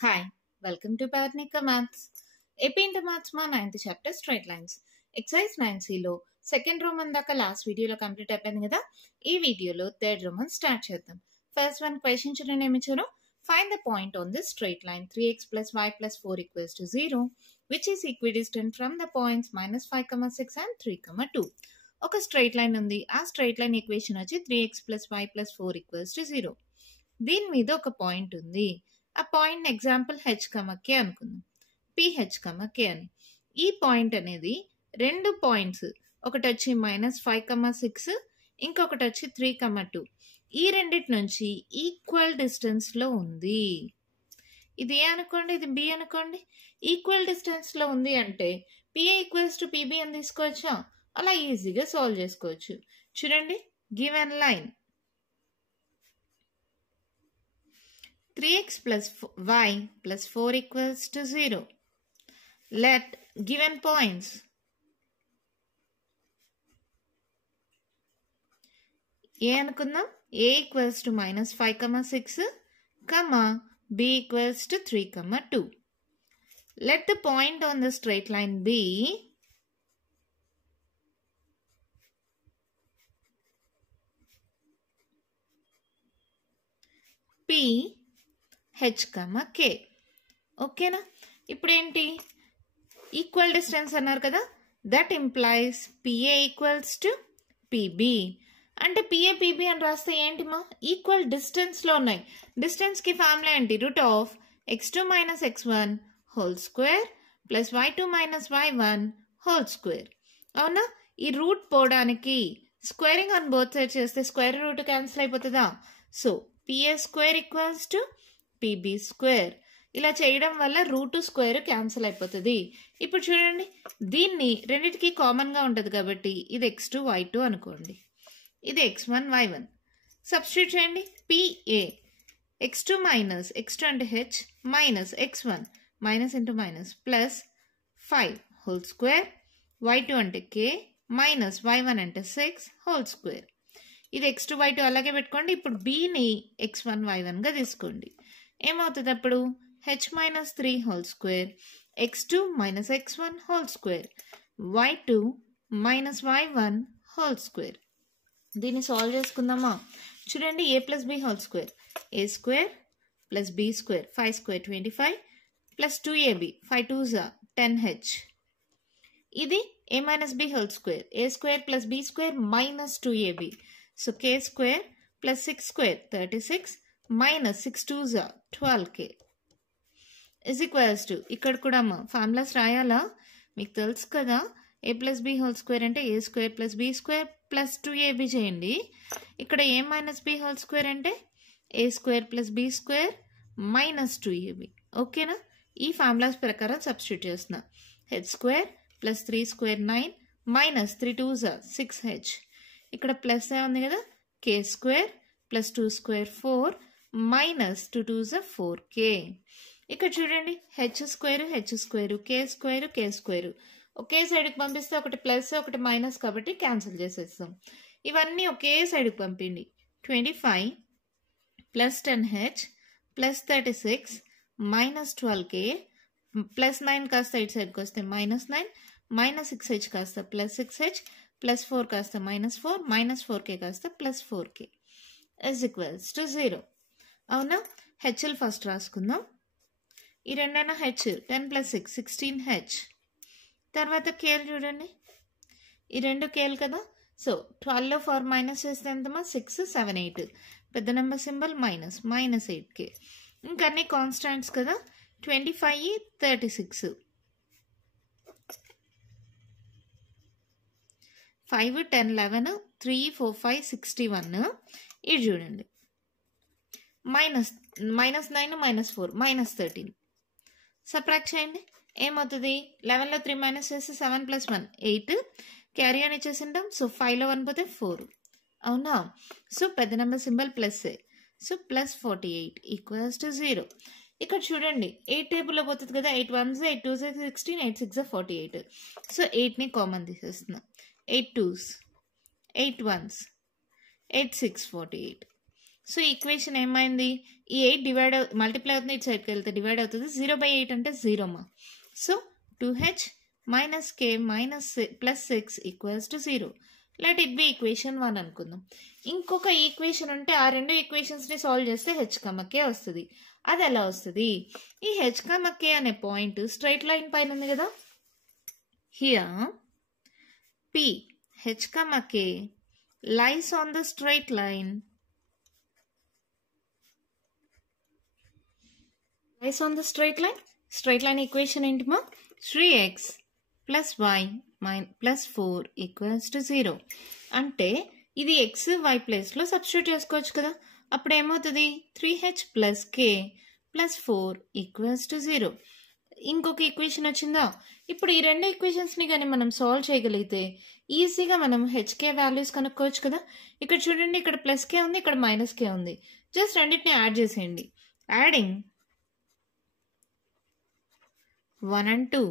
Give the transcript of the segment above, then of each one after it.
Hi, welcome to Bharnika Maths. AP Inter Maths ma 9th chapter straight lines. Exercise 9C లో second Roman దాకా last వీడియోలో complete అయిపోయింది కదా. ఈ వీడియోలో థర్డ్ రోమన్ స్టార్ట్ చేద్దాం. ఫస్ట్ వన్ క్వశ్చన్ చూడండి ఏమి ఇచ్చారు. Find the point on the straight line 3x plus y plus 4 equals to 0 which is equidistant from the points -5, 6 and 3, 2. ఒక స్ట్రైట్ లైన్ ఉంది. ఆ స్ట్రైట్ లైన్ ఈక్వేషన్ వచ్చి 3x plus y plus 4 equals to 0. దీని మీద ఒక point ఉంది. ఆ point example h, k అనుకుందాం. ph, k అని. ఈ పాయింట్ అనేది రెండు పాయింట్స్, ఒకటి వచ్చి -5, 6, ఇంకొకటి వచ్చి 3, 2. ఈ రెండిటి నుంచి ఈక్వల్ డిస్టెన్స్లో ఉంది. ఇది ఏ అనుకోండి, ఇది బి అనుకోండి. ఈక్వల్ డిస్టెన్స్లో ఉంది అంటే పిఏ ఈక్వల్స్ టు పిబి అని తీసుకోవచ్చా? అలా ఈజీగా సాల్వ్ చేసుకోవచ్చు. చూడండి, given line 3x plus y plus 4 equals to 0. Let given points A అనుకుందాం. A equals to -5, 6, B equals to 3, 2. Let the point on the straight line be P, H, K. ఓకేనా? ఇప్పుడు ఏంటి, ఈక్వల్ డిస్టెన్స్ అన్నారు కదా. That implies PA equals to PB. అంటే PA PB అని రాస్తే ఏంటి మా, ఈక్వల్ డిస్టెన్స్లో ఉన్నాయి. డిస్టెన్స్కి ఫార్ములా ఏంటి, √(x2 - x1) whole square plus y2 - y1 whole square. అవునా? ఈ రూట్ పోవడానికి స్క్వేరింగ్ ఆన్ బోత్ సైడ్ చేస్తే స్క్వేర్ రూట్ క్యాన్సిల్ అయిపోతుందా. So PA square equals to PB square. ఇలా చేయడం వల్ల రూట్ స్క్వేర్ క్యాన్సిల్ అయిపోతుంది. ఇప్పుడు చూడండి, దీన్ని రెండింటికి కామన్గా ఉంటుంది కాబట్టి ఇది x2 y2 అనుకోండి, ఇది x1 y1. సబ్స్టిట్యూట్ చేయండి. పిఏ x2 x2 అంటే h minus x1 minus into minus plus 5 whole square, y2 అంటే k మైనస్ y1 అంటే 6 హోల్ స్క్వేర్. ఇది x2 y2 అలాగే పెట్టుకోండి. ఇప్పుడు bని x1 y1గా తీసుకోండి. ఏమవుతుంది అప్పుడు, h minus 3 whole square, x2 minus x1 whole square, y2 minus y1 whole square. దీన్ని సాల్వ్ చేసుకుందామా? చూడండి, a plus B whole square, a square plus B square 5 square 25 plus 2ab 5 2s 10h. ఇది a minus B whole square, a square plus B square minus 2ab. So k square plus 6 square 36 minus 6 2s 12k is equals to, ఇక్కడ కూడా అమ్మ formulas రాయాలా, మీకు తెలుసు కదా. A plus B whole square అంటే a square plus B square plus 2ab చేయండి. ఇక్కడ a minus B whole square అంటే a square plus B square minus 2ab. ఓకేనా? ఈ ఫార్ములాస్ ప్రకారం సబ్స్టిట్యూట్ చేస్తున్నా. H square plus 3 square 9 minus 3 2s 6h. ఇక్కడ plus ఉంది కదా, k square plus 2 square 4 minus 2 2s 4k. ఇక్కడ చూడండి, హెచ్ స్క్వేర్ కే స్క్వేర్ ఒకే సైడ్కి పంపిస్తే ఒకటి ప్లస్ ఒకటి మైనస్ కాబట్టి క్యాన్సిల్ చేసేస్తాం. ఇవన్నీ ఒకే సైడ్కి పంపిండి. 25 plus 10h plus 36 minus 12k plus 9 కాస్త ఇటు సైడ్కి వస్తే -9 మైనస్ 6h కాస్త ప్లస్ 6h ప్లస్ 4 కాస్త -4 మైనస్ 4k కాస్త plus 4k is equals to 0. అవునా? హెచ్ఎల్ ఫస్ట్ రాసుకుందాం. ఈ రెండైనా హెచ్ 10 ప్లస్ 6 16h. తర్వాత కేల్ చూడండి, ఈ రెండు కేల్ కదా. సో 12లో 4 మైనస్ చేస్తే ఎంతమా 6 7 8, పెద్ద నెంబర్ సింబల్ మైనస్ -8k. ఇంకన్నీ కాన్స్టాంట్స్ కదా. 25 36 5 10 11 3 4 5 61. ఇది చూడండి, -9 -4 -13. సబ్ట్రాక్ట్ చేయండి, ఏమవుతుంది, 11లో 3 మైనస్ చేస్తే 7 + 1 8 క్యారీ అని ఇచ్చేసింటాం. సో 5లో 1 పోతే 4. అవునా? సో పెద్ద number symbol plus. So plus 48 equals to 0. ఇక్కడ చూడండి, 8 టేబుల్లో పోతుంది కదా. 8 1s 8 2s 16 8 6 48. సో 8ని కామన్ తీసేస్తున్నాం. 8 2s 8 1s 8 6 48. సో ఈక్వేషన్ ఏమైంది, ఈ 8 మల్టిప్లై అవుతుంది, ఇటు సైడ్కి వెళ్తే డివైడ్ అవుతుంది. 0/8 అంటే 0 మా. So 2h minus k minus plus 6 equals to 0. Let it be equation 1 అనుకుందాం. ఇంకొక ఈక్వేషన్ అంటే ఆ రెండు ఈక్వేషన్స్ని సాల్వ్ చేస్తే h, k వస్తుంది. అది ఎలా వస్తుంది, ఈ h, k అనే పాయింట్ స్ట్రైట్ లైన్ పైన ఉంది కదా. Here p h, k lies on the straight line. Lies on the straight line. Straight line equation ఏంటి మా, 3x plus y plus 4 equals to 0. అంటే ఇది x y ప్లేస్లో సబ్స్టిట్యూట్ చేసుకోవచ్చు కదా. అప్పుడు ఏమవుతుంది, 3h plus k plus 4 equals to 0. ఇంకొక ఈక్వేషన్ వచ్చిందా. ఇప్పుడు ఈ రెండు ఈక్వేషన్స్ని కానీ మనం సాల్వ్ చేయగలిగితే ఈజీగా మనం hk వాల్యూస్ కనుక్కోవచ్చు కదా. ఇక్కడ చూడండి, ఇక్కడ ప్లస్ k ఉంది, ఇక్కడ మైనస్ k ఉంది. జస్ట్ రెండింటిని యాడ్ చేసేయండి. Adding 1 and 2.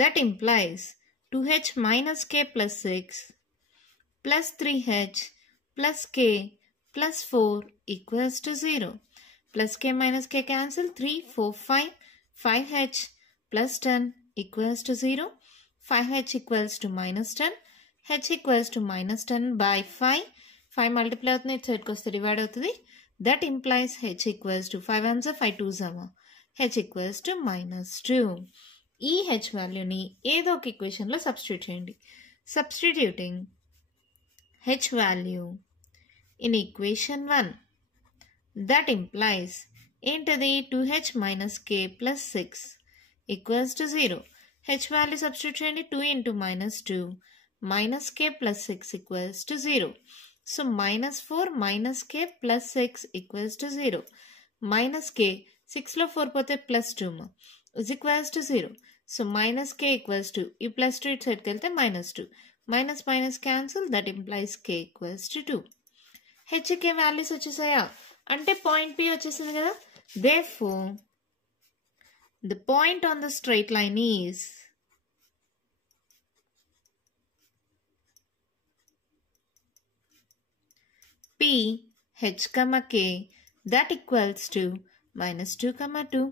That implies 2h minus k plus 6 plus 3h plus k plus 4 equals to 0. Plus k minus k cancel. 3, 4, 5. 5h plus 10 equals to 0. 5h equals to minus 10. h equals to minus 10 by 5. 5 multiply అవుతుంది, ఇటు సైడ్కి వస్తే divide అవుతుంది. That implies h equals to 5 answer 5 2 zama. h equals to minus 2. ఈ h వాల్యూని ఏదో ఒక ఈక్వేషన్లో substitute చేయండి. Substituting h value in equation 1. That implies ఏంటది, 2h minus k plus 6 equals to 0. h value substitute చేయండి. 2 into minus 2 minus k plus 6 equals to 0. So minus 4 minus k plus 6 equals to 0. minus k 6లో 4 పోతే plus 2 is equals to 0. So minus k equals to, ఈ ప్లస్ 2 ఇటు సైడ్కి వెళ్తే minus 2. Minus minus cancel. That implies k equals to 2. hk values వచ్చేసాయా, అంటే point p వచ్చేసింది కదా. Therefore, the point on the straight line is p h, k that equals to minus 2, 2.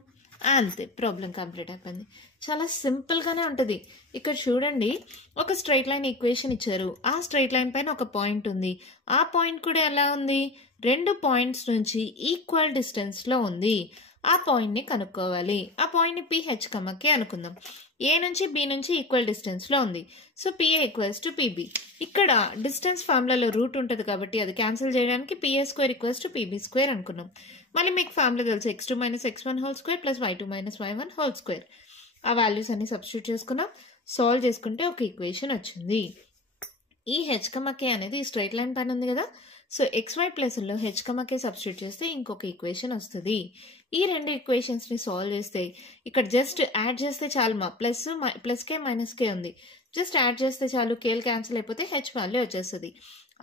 అంతే, ప్రాబ్లం కంప్లీట్ అయిపోయింది. చాలా సింపుల్గానే ఉంటుంది. ఇక్కడ చూడండి, ఒక స్ట్రైట్ లైన్ ఈక్వేషన్ ఇచ్చారు. ఆ స్ట్రైట్ లైన్ పైన ఒక పాయింట్ ఉంది. ఆ పాయింట్ కూడా ఎలా ఉంది, రెండు పాయింట్స్ నుంచి ఈక్వల్ డిస్టెన్స్లో ఉంది. ఆ పాయింట్ని కనుక్కోవాలి. ఆ పాయింట్ని ph, k అనుకుందాం. ఏ నుంచి బి నుంచి ఈక్వల్ డిస్టెన్స్లో ఉంది. So pa equals to pb. ఇక్కడ డిస్టెన్స్ ఫార్ములాలో రూట్ ఉంటుంది కాబట్టి అది క్యాన్సిల్ చేయడానికి pa² ఈక్వల్స్ టు pb² అనుకున్నాం. మళ్ళీ మీకు ఫార్ములా తెలుసు, x2 minus x1 whole square plus y2 minus y1 whole square. ఆ వాల్యూస్ అన్ని సబ్స్టిట్యూట్ చేసుకున్నాం. సాల్వ్ చేసుకుంటే ఒక ఈక్వేషన్ వచ్చింది. ఈ h, k అనేది ఈ స్ట్రైట్ లైన్ పైన ఉంది కదా. సో xy ప్లేస్లో h, k సబ్స్టిట్యూట్ చేస్తే ఇంకొక ఈక్వేషన్ వస్తుంది. ఈ రెండు ఈక్వేషన్స్ని సాల్వ్ చేస్తే ఇక్కడ జస్ట్ యాడ్ చేస్తే చాలు మా, ప్లస్ k మైనస్ k ఉంది. జస్ట్ యాడ్ చేస్తే చాలు, కేల్ క్యాన్సిల్ అయిపోతే h వాల్యూ వచ్చేస్తుంది.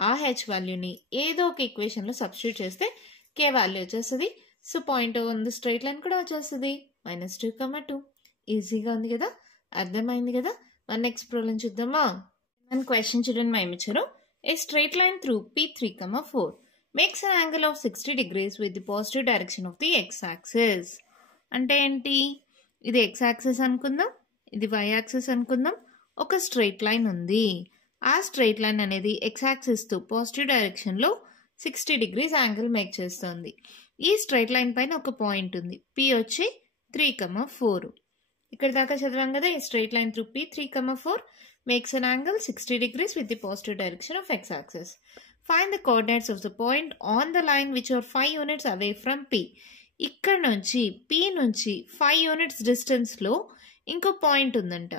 ఆ h వాల్యూని ఏదో ఒక ఈక్వేషన్లో సబ్స్టిట్యూట్ చేస్తే k వాల్యూ వచ్చేస్తుంది. సో పాయింట్ ఉంది స్ట్రైట్ లైన్ కూడా వచ్చేస్తుంది. -2, 2. ఈజీగా ఉంది కదా, అర్థమైంది కదా. మన నెక్స్ట్ ప్రాబ్లం చూద్దామా. మన క్వశ్చన్ చూడండి, మేము ఇచ్చారు. A straight line through P3, 4 makes an angle of 60 degrees with the positive direction of the x-axis. అంటే ఏంటి, ఇది x-axis అనుకుందాం, ఇది y-axis అనుకుందాం. ఒక స్ట్రైట్ లైన్ ఉంది. ఆ స్ట్రైట్ లైన్ అనేది x-axisతో పాజిటివ్ డైరెక్షన్లో 60 degrees యాంగిల్ మేక్ చేస్తుంది. ఈ స్ట్రైట్ లైన్ పైన ఒక పాయింట్ ఉంది. P వచ్చి 3, 4. ఇక్కడ దాకా చదివాం కదా. ఈ straight line through P3, 4 makes an angle 60 degrees with the positive direction of x-axis. Find the coordinates of the point on the line which are 5 units away from P. ఇక్కడ నుంచి P నుంచి 5 units డిస్టెన్స్లో ఇంకో point ఉందంట.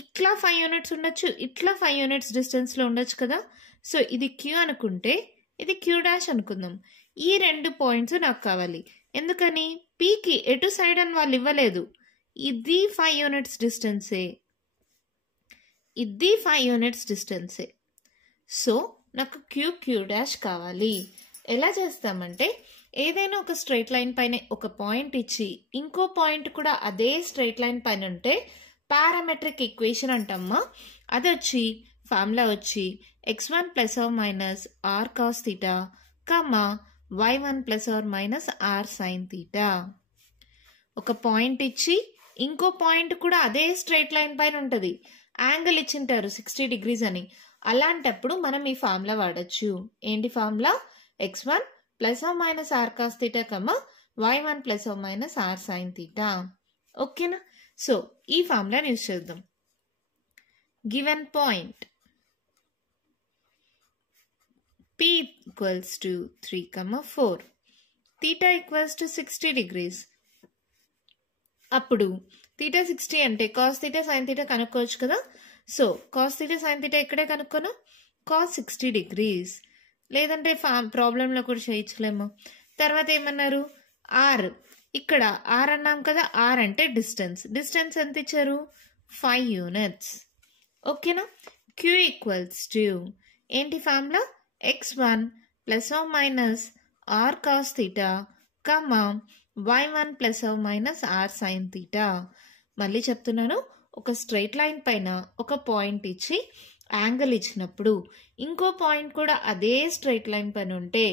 ఇట్లా 5 units ఉండొచ్చు, ఇట్లా 5 units డిస్టెన్స్లో ఉండొచ్చు కదా. సో ఇది Q అనుకుంటే ఇది Q' అనుకుందాం. ఈ రెండు పాయింట్స్ నాకు కావాలి. ఎందుకని, Pకి ఎటు సైడ్ అని వాళ్ళు ఇవ్వలేదు. ఇది 5 units డిస్టెన్సే, ఇది 5 units డిస్టెన్సే. సో నాకు Q' కావాలి. ఎలా చేస్తామంటే, ఏదైనా ఒక స్ట్రైట్ లైన్ పైన ఒక పాయింట్ ఇచ్చి ఇంకో పాయింట్ కూడా అదే స్ట్రైట్ లైన్ పైన ఉంటే పారామెట్రిక్ ఈక్వేషన్ అంటమ్మా. అది వచ్చి ఫార్ములా వచ్చి x1 plus are minus are cos theta comma y1 plus are minus are sine theta. ఒక పాయింట్ ఇచ్చి ఇంకో పాయింట్ కూడా అదే స్ట్రైట్ లైన్ పైన ఉంటుంది, యాంగిల్ ఇచ్చింటారు 60 degrees అని. అలాంటప్పుడు మనం ఈ ఫార్ములా వాడచ్చు. ఏంటి formula? x1 plus are minus are cos theta comma y1 plus are minus are sine theta. ఓకేనా? సో ఈ ఫార్ములాని యూజ్ చేద్దాం. Given point p equals to 3,4, theta equals to 60 degrees. అప్పుడు థీటా 60 అంటే కాస్ థీటా సైన్ థీటా కనుక్కోవచ్చు కదా. So cos theta sine theta ఇక్కడే కనుక్కోను, కాస్ 60 degrees. లేదంటే ప్రాబ్లంలో కూడా చేయించలేము. తర్వాత ఏమన్నారు? ఆర్, ఇక్కడ ఆర్ అన్నాం కదా, ఆర్ అంటే డిస్టెన్స్. డిస్టెన్స్ ఎంత ఇచ్చారు? 5 units. ఓకేనా? క్యూ ఈక్వల్స్ టు ఏంటి formula? x1 plus are minus are cos theta comma y1 plus are minus are sine theta. మళ్ళీ చెప్తున్నాను, ఒక స్ట్రైట్ లైన్ పైన ఒక పాయింట్ ఇచ్చి యాంగిల్ ఇచ్చినప్పుడు ఇంకో పాయింట్ కూడా అదే స్ట్రైట్ లైన్ పైన ఉంటే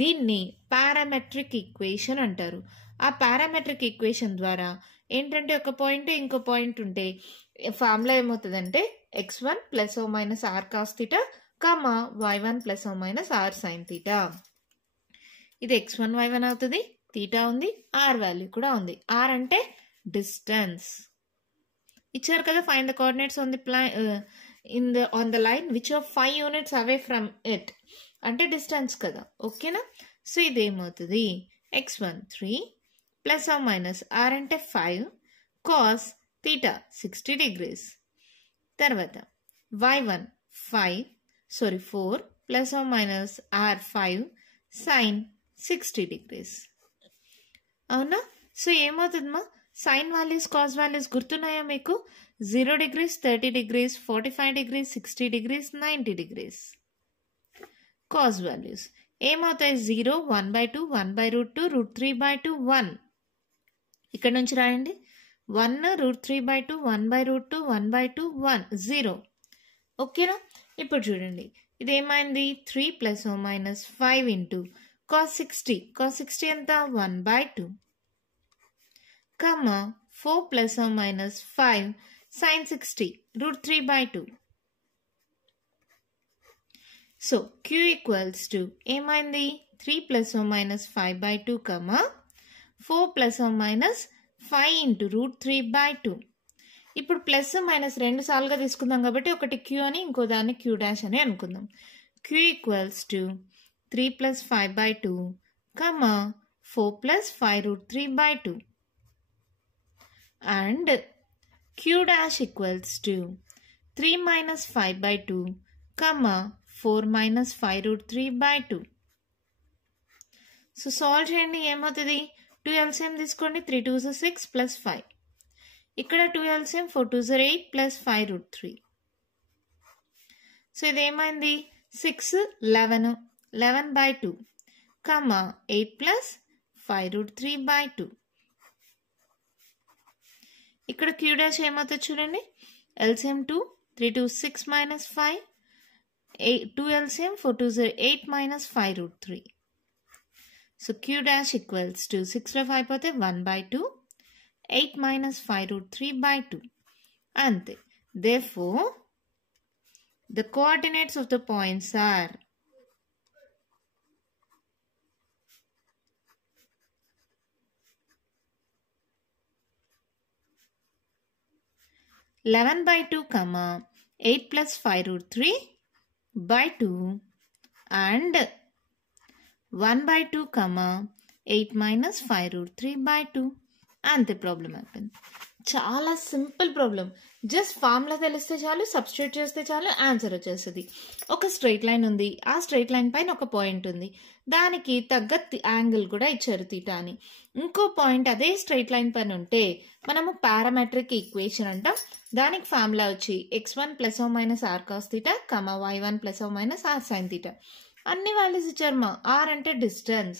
దీన్ని పారామెట్రిక్ ఈక్వేషన్ అంటారు. ఆ పారామెట్రిక్ ఈక్వేషన్ ద్వారా ఏంటంటే ఒక పాయింట్ ఇంకో పాయింట్ ఉంటే ఫార్ములా ఏమవుతుందంటే x1 plus are minus are cos theta comma y1 plus are minus are sine theta. ఇది x1 y1 అవుతుంది, థీటా ఉంది, ఆర్ వాల్యూ కూడా ఉంది. ఆర్ అంటే డిస్టెన్స్ ఇచ్చారు కదా. Find the coordinates on the on the line which are 5 units away from it అంటే distance కదా. ఓకేనా? సో ఇదేమవుతుంది? x1 3 plus are minus r అంటే 5 కాస్ థీటా 60 degrees. తర్వాత y1 4 plus are minus r 5 sine 60 degrees. అవునా? So ఏమవుతుందమ్మా? Sine values cos values గుర్తున్నాయా మీకు? 0 degrees, 30 degrees, 45 degrees, 60 degrees, 90 degrees. Cos values ఏమవుతాయి? 0, 1/2, 1/√2, √3/2, 1. ఇక్కడ నుంచి రాయండి. 1, √3/2, 1/√2, 1/2, 1, 0. ఓకేనా? ఇప్పుడు చూడండి, ఇదేమైంది? 3 plus are minus 5 into cos 60. Cos 60 ఎంత? 1/2 comma 4 plus are minus 5 sine 60 √3/2. So q equals to ఏమైంది? 3 plus are minus 5/2 comma 4 plus are minus 5 into √3/2. ఇప్పుడు ప్లస్ మైనస్ 2 సార్లుగా తీసుకుందాం కాబట్టి ఒకటి క్యూ అని ఇంకో దాన్ని క్యూ డాష్ అని అనుకుందాం. Q equals to 3 plus 5/2 comma 4 plus 5 √3/2 and q dash equals to 3 minus 5/2 comma 4 minus 5 √3/2. So solve చేయండి. ఏమవుతుంది? 2 LCM తీసుకోండి. 3 2s 6 ప్లస్ 5. ఇక్కడ 2 LCM 4 2s 8 ప్లస్ 5 √3. సో ఇదేమైంది? 6 11 11/2 కమా 8 ప్లస్ 5 √3/2. ఇక్కడ క్యూ డాష్ ఏమవుతుంది చూడండి. LCM 2 3 2 6 minus 5, 2 LCM 4 2s 8 minus 5 √3. So q dash equals to 6లో 5 పోతే 1/2, 8 minus 5 √3/2. అంతే. Therefore, the coordinates of the points are 11/2 comma 8 plus 5 √3/2 and 1/2 comma 8 minus 5 √3/2. అంతే problem అయిపోయింది. చాలా simple problem. Just formula తెలిస్తే చాలు, సబ్స్టిట్యూట్ చేస్తే చాలు, ఆన్సర్ వచ్చేస్తుంది. ఒక స్ట్రైట్ లైన్ ఉంది, ఆ స్ట్రైట్ లైన్ పైన ఒక పాయింట్ ఉంది, దానికి తగ్గ యాంగిల్ కూడా ఇచ్చారు థీటా అని. ఇంకో పాయింట్ అదే స్ట్రైట్ లైన్ పైన ఉంటే మనము పారామెట్రిక్ ఈక్వేషన్ అంటాం. దానికి ఫార్ములా వచ్చి x1 plus are minus are cos theta comma y1 plus are minus are sine theta. అన్ని వాల్యూస్ ఇచ్చారు మా. ఆర్ అంటే డిస్టెన్స్,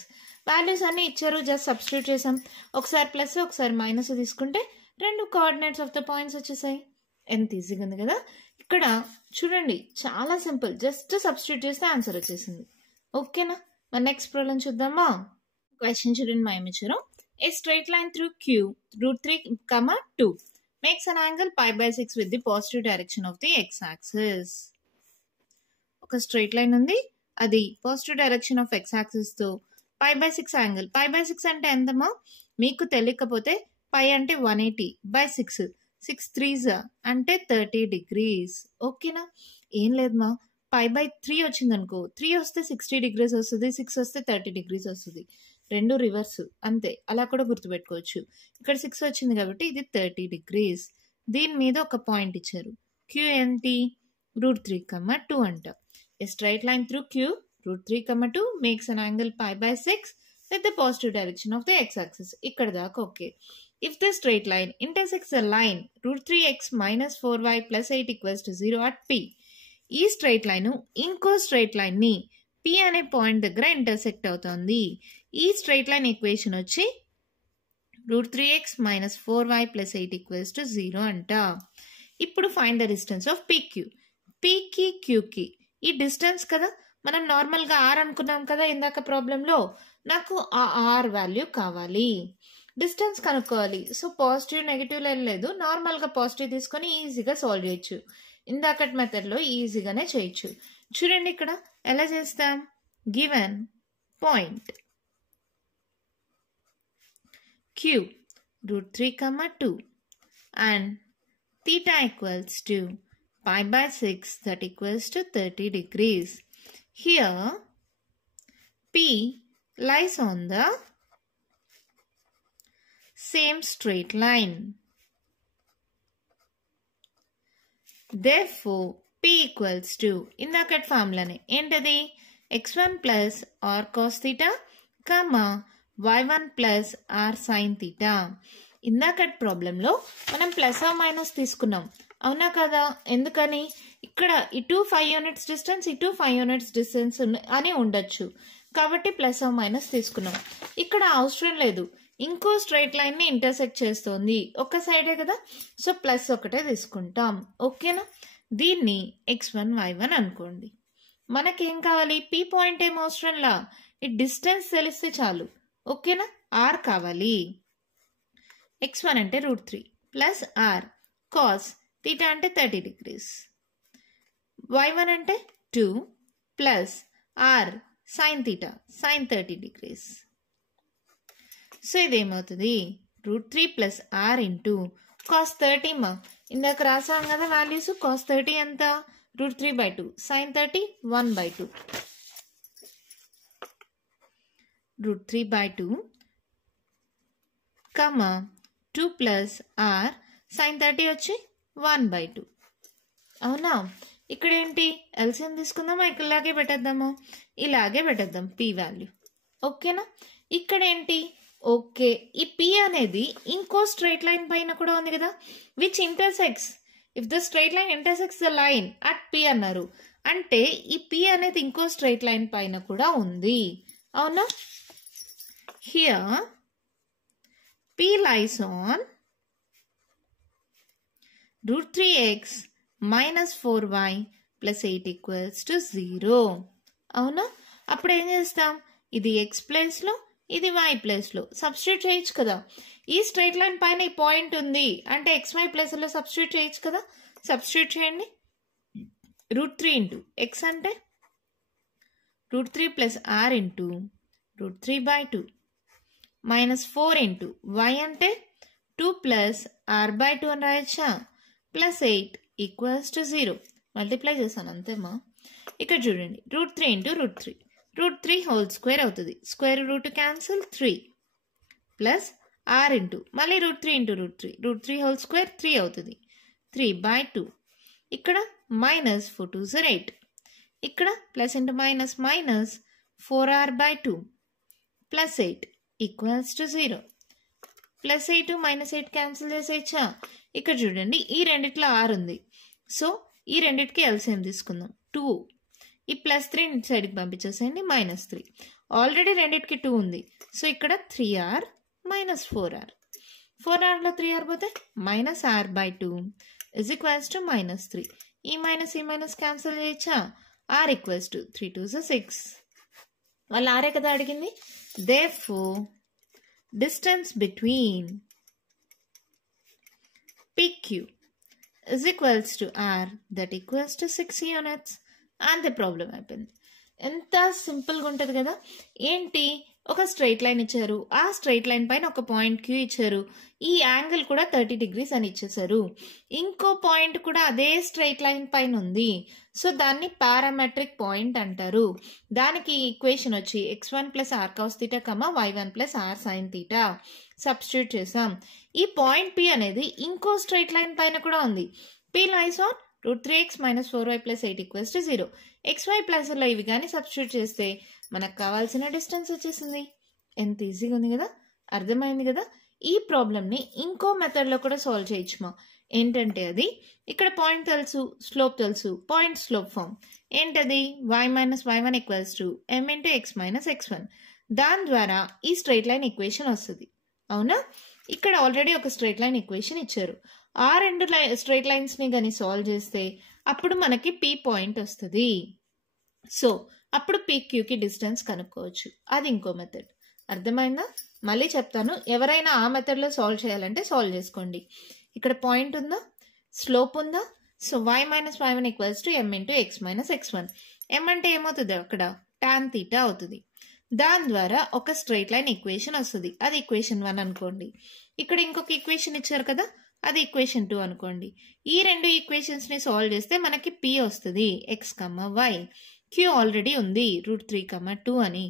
వాల్యూస్ అన్ని ఇచ్చారు, జస్ట్ సబ్స్టిట్యూట్ చేసాం. ఒకసారి ప్లస్ ఒకసారి మైనస్ తీసుకుంటే రెండు కోఆర్డినేట్స్ ఆఫ్ ద పాయింట్స్ వచ్చేసాయి. ఎంత ఈజీగా ఉంది కదా. ఇక్కడ చూడండి చాలా సింపుల్, జస్ట్ సబ్స్టిట్యూట్ చేస్తే ఆన్సర్ వచ్చేసింది. ఓకేనా, మరి నెక్స్ట్ ప్రాబ్లం చూద్దామా. క్వశ్చన్ చూడండి, మా ఇచ్చారు a straight line through Q √3, 2 makes an angle π/6 with the positive direction of the X axis. ఒక స్ట్రైట్ లైన్ ఉంది, అది positive direction of X axis తో π/6 యాంగిల్. π/6 అంటే ఎంతమా, మీకు తెలియకపోతే π అంటే 180/6, 6 3s అంటే 30 degrees. ఓకేనా, ఏం లేదమ్మా, π/3 వచ్చింది అనుకో, 3 వస్తే 60 degrees వస్తుంది, 6 వస్తే 30 degrees వస్తుంది, రెండు రివర్స్ అంతే, అలా కూడా గుర్తుపెట్టుకోవచ్చు. ఇక్కడ 6 వచ్చింది కాబట్టి ఇది 30 degrees. దీని మీద ఒక పాయింట్ ఇచ్చారు, క్యూ ఏంటి √3, 2 అంట. A straight line through Q √3, 2 makes an angle π/6 with the positive direction of the X axis. ఇక్కడ దాకా okay. If the straight line intersects the line √3x - 4y + 8 = 0 at P, ఈ straight line ఇంకో straight line ని P అనే point దగ్గర intersect అవుతుంది. ఈ straight line equation వచ్చి √3x - 4y + 8 = 0 అంట. ఇప్పుడు find the distance of PQ. Pకి Qకి ఈ డిస్టెన్స్ కదా, మనం నార్మల్గా R అనుకున్నాం కదా ఇందాక ప్రాబ్లంలో. నాకు ఆ R వాల్యూ కావాలి, డిస్టెన్స్ కనుక్కోవాలి. సో పాజిటివ్ నెగిటివ్ లేదు, నార్మల్గా పాజిటివ్ తీసుకొని ఈజీగా సాల్వ్ చేయొచ్చు. ఇందాకటి మెథడ్లో ఈజీగానే చేయొచ్చు. చూడండి ఇక్కడ ఎలా చేస్తాం, given point Q √3, 2 and theta equals to π/6, that equals to 30 degrees. Here P lies on the same straight line. Therefore, P equals to, ఇందాకటి ఫార్ములానే ఏంటది, x1 plus r cos theta, y1 plus r sin theta. ఇందాకటి ప్రాబ్లంలో మనం plus are minus తీసుకున్నాం, అవునా కదా. ఎందుకని, ఇక్కడ ఇటు 5 units డిస్టెన్స్, ఇటు 5 units డిస్టెన్స్ అని ఉండొచ్చు, కాబట్టి ప్లస్ ఆర్ మైనస్ తీసుకున్నాం. ఇక్కడ అవసరం లేదు, ఇంకో స్ట్రైట్ లైన్ ని ఇంటర్సెక్ట్ చేస్తుంది, ఒక సైడే కదా, సో ప్లస్ ఒకటే తీసుకుంటాం. ఓకేనా, దీన్ని x1 y1 అనుకోండి. మనకేం కావాలి, P పాయింట్ ఏం అవసరంలా, ఈ డిస్టెన్స్ తెలిస్తే చాలు. ఓకేనా, R కావాలి. x1 అంటే √3 ప్లస్ r cos theta అంటే 30 degrees, y1 అంటే 2 plus r sin theta sin 30 degrees. So ఇదేమవుతుంది, √3 ప్లస్ r ఇంటూ cos 30 మా ఇందాక రాసాం కదా వాల్యూస్. cos 30 ఎంత, √3/2, sin 30 1/2, √3/2, 2 ప్లస్ r sin 30 వచ్చి 1/2. అవునా, ఇక్కడ ఏంటి ఎల్సిఎం తీసుకుందామా, ఇలాగే పెట్టేద్దాము, ఇలాగే పెట్టేద్దాం P వాల్యూ. ఓకేనా, ఇక్కడ ఏంటి, ఓకే ఈ P అనేది ఇంకో స్ట్రైట్ లైన్ పైన కూడా ఉంది కదా, which intersects, if the straight line intersects the line at P అన్నారు, అంటే ఈ P అనేది ఇంకో స్ట్రైట్ లైన్ పైన కూడా ఉంది, అవునా. Here P lies on √3x - 4y + 8 = 0. అవునా, అప్పుడు ఏం చేస్తాం, ఇది x ప్లేస్లో, ఇది y ప్లేస్లో సబ్స్టిట్యూట్ చేయొచ్చు కదా. ఈ స్ట్రైట్ లైన్ పైన ఈ పాయింట్ ఉంది అంటే xy ప్లేస్లో సబ్స్టిట్యూట్ చేయొచ్చు కదా. సబ్స్టిట్యూట్ చేయండి, √3 ఇంటూ x అంటే √3 plus r into √3/2 -4 into y అంటే 2 ప్లస్ r/2 అని రాయొచ్చా, ప్లస్ 8 = 0. మల్టిప్లై చేశాను అంతేమా. ఇక్కడ చూడండి, √3 ఇంటూ √3, √3 హోల్ స్క్వేర్ అవుతుంది, square root cancel 3 plus r into మళ్ళీ √3 ఇంటూ √3 హోల్ స్క్వేర్ 3 అవుతుంది, 3/2. ఇక్కడ -4 2s 8, ఇక్కడ plus into minus minus 4r/2 plus 8 = 0. Plus 8 -8 cancel చేసేయచ్చా. ఇక్కడ చూడండి, ఈ రెండిట్లో r ఉంది, సో ఈ రెండిటికి ఎల్సిఎం తీసుకుందాం 2. ఈ ప్లస్3 సైడ్కి పంపించేసేయండి, -3. ఆల్రెడీ రెండిటికి 2 ఉంది, సో ఇక్కడ 3r - 4r, 4rలో 3r పోతే -r/2 = -3. ఈ మైనస్ క్యాన్సిల్ చేయొచ్చా? R equals to 3 2s 6. వాళ్ళు ఆరే కదా అడిగింది. Therefore, distance between PQ is equals to R, that equals to 6 units. అంతే ప్రాబ్లం అయిపోయింది. ఎంత సింపుల్గా ఉంటుంది కదా. ఏంటి, ఒక స్ట్రైట్ లైన్ ఇచ్చారు, ఆ స్ట్రైట్ లైన్ పైన ఒక పాయింట్ క్యూ ఇచ్చారు, ఈ యాంగిల్ కూడా 30 degrees అని ఇచ్చేసారు, ఇంకో పాయింట్ కూడా అదే స్ట్రైట్ లైన్ పైన ఉంది. సో దాన్ని పారామెట్రిక్ పాయింట్ అంటారు. దానికి ఈక్వేషన్ వచ్చి x1 + r cos θ, y1 + r sin θ substitute చేసాం. ఈ పాయింట్ P అనేది ఇంకో స్ట్రైట్ లైన్ పైన కూడా ఉంది. P lies on √3x - 4y + 8 = 0. xy ప్లస్లో ఇవి కానీ సబ్స్టిట్యూట్ చేస్తే మనకు కావాల్సిన డిస్టెన్స్ వచ్చేసింది. ఎంత ఈజీగా ఉంది కదా, అర్థమైంది కదా. ఈ ప్రాబ్లమ్ని ఇంకో మెథడ్లో కూడా సాల్వ్ చేయొచ్చు. ఏంటంటే అది ఇక్కడ పాయింట్ తెలుసు, స్లోప్ తెలుసు, పాయింట్ స్లోప్ ఫామ్ ఏంటది, y - y1 = m × x - x1. దాని ద్వారా ఈ స్ట్రైట్ లైన్ ఈక్వేషన్ వస్తుంది. అవునా, ఇక్కడ ఆల్రెడీ ఒక స్ట్రైట్ లైన్ ఈక్వేషన్ ఇచ్చారు. ఆ రెండు స్ట్రైట్ లైన్స్ని కానీ సాల్వ్ చేస్తే అప్పుడు మనకి P పాయింట్ వస్తుంది. సో అప్పుడు PQకి డిస్టెన్స్ కనుక్కోవచ్చు. అది ఇంకో మెథడ్. అర్థమైందా? మళ్ళీ చెప్తాను, ఎవరైనా ఆ మెథడ్లో సాల్వ్ చేయాలంటే సాల్వ్ చేసుకోండి. ఇక్కడ పాయింట్ ఉందా, స్లోప్ ఉందా. So y - y1 = m × x - x1. m అంటే ఏమవుతుంది, అక్కడ tan θ అవుతుంది. దాని ద్వారా ఒక స్ట్రైట్ లైన్ ఈక్వేషన్ వస్తుంది. అది ఈక్వేషన్ 1 అనుకోండి. ఇక్కడ ఇంకొక ఈక్వేషన్ ఇచ్చారు కదా, అది ఈక్వేషన్ 2 అనుకోండి. ఈ రెండు ఈక్వేషన్స్ని సాల్వ్ చేస్తే మనకి P వస్తుంది, x, y. Q ఆల్రెడీ ఉంది, √3, 2 అని.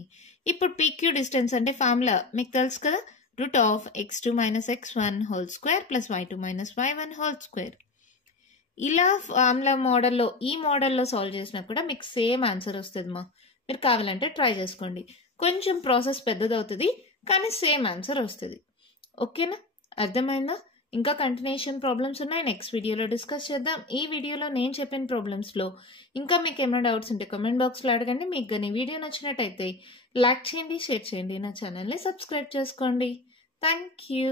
ఇప్పుడు PQ డిస్టెన్స్ అంటే ఫార్ములా మీకు తెలుసు కదా, √x2 - x1 2 + y2 - y1 2. ఇలా ఫార్ములా మోడల్లో, ఈ మోడల్లో సాల్వ్ చేసినా కూడా మీకు సేమ్ ఆన్సర్ వస్తుంది. మీరు కావాలంటే ట్రై చేసుకోండి. కొంచెం ప్రాసెస్ పెద్దదవుతుంది కానీ సేమ్ ఆన్సర్ వస్తుంది. ఓకేనా, అర్థమైందా? ఇంకా కంటిన్యూషన్ ప్రాబ్లమ్స్ ఉన్నాయి, నెక్స్ట్ వీడియోలో డిస్కస్ చేద్దాం. ఈ వీడియోలో నేను చెప్పిన ప్రాబ్లమ్స్లో ఇంకా మీకు ఏమైనా డౌట్స్ ఉంటే కామెంట్ బాక్స్లో అడగండి. మీకు కానీ వీడియో నచ్చినట్టయితే లైక్ చేయండి, షేర్ చేయండి, నా ఛానల్ని సబ్స్క్రైబ్ చేసుకోండి. Thank you.